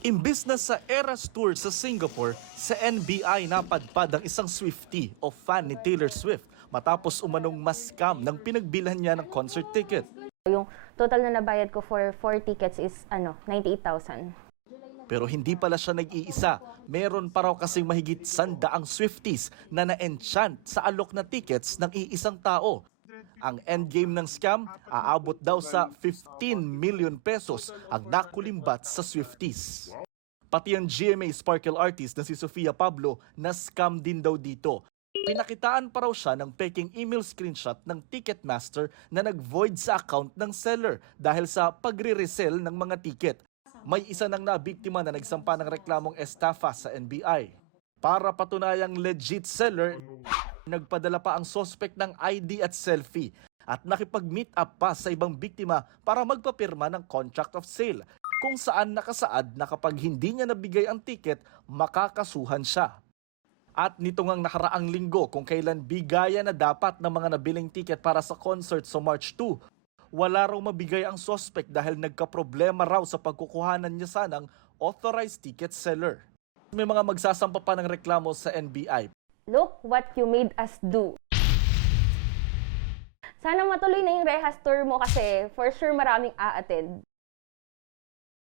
Imbis na sa Eras Tour sa Singapore, sa NBI napadpad ang isang Swiftie o fan ni Taylor Swift matapos umanong ma-scam ng pinagbilhan niya ng concert ticket. Yung total na nabayad ko for 4 tickets is 98,000. Pero hindi pala siya nag-iisa. Meron pa raw kasing mahigit 100 Swifties na na-enchant sa alok na tickets ng iisang tao. Ang endgame ng scam, aabot daw sa 15 million pesos ang nakulimbat sa Swifties. Pati ang GMA Sparkle artist na si Sofia Pablo na scam din daw dito. Pinakitaan pa raw siya ng peking email screenshot ng Ticketmaster na nag-void sa account ng seller dahil sa pagre-resell ng mga ticket. May isa nang nabiktima na nagsampa ng reklamong estafa sa NBI. Para patunayang legit seller, nagpadala pa ang suspect ng ID at selfie at nakipag-meet up pa sa ibang biktima para magpapirma ng contract of sale, kung saan nakasaad na kapag hindi niya nabigay ang ticket, makakasuhan siya. At nito ngang nakaraang linggo kung kailan bigayan na dapat ng mga nabiling ticket para sa concert sa March 2, wala raw mabigay ang suspect dahil nagkaproblema raw sa pagkukuhanan niya sanang authorized ticket seller. May mga magsasampa pa ng reklamo sa NBI. Look what you made us do. Sana matuloy na yung rehas tour mo kasi for sure maraming a-attend.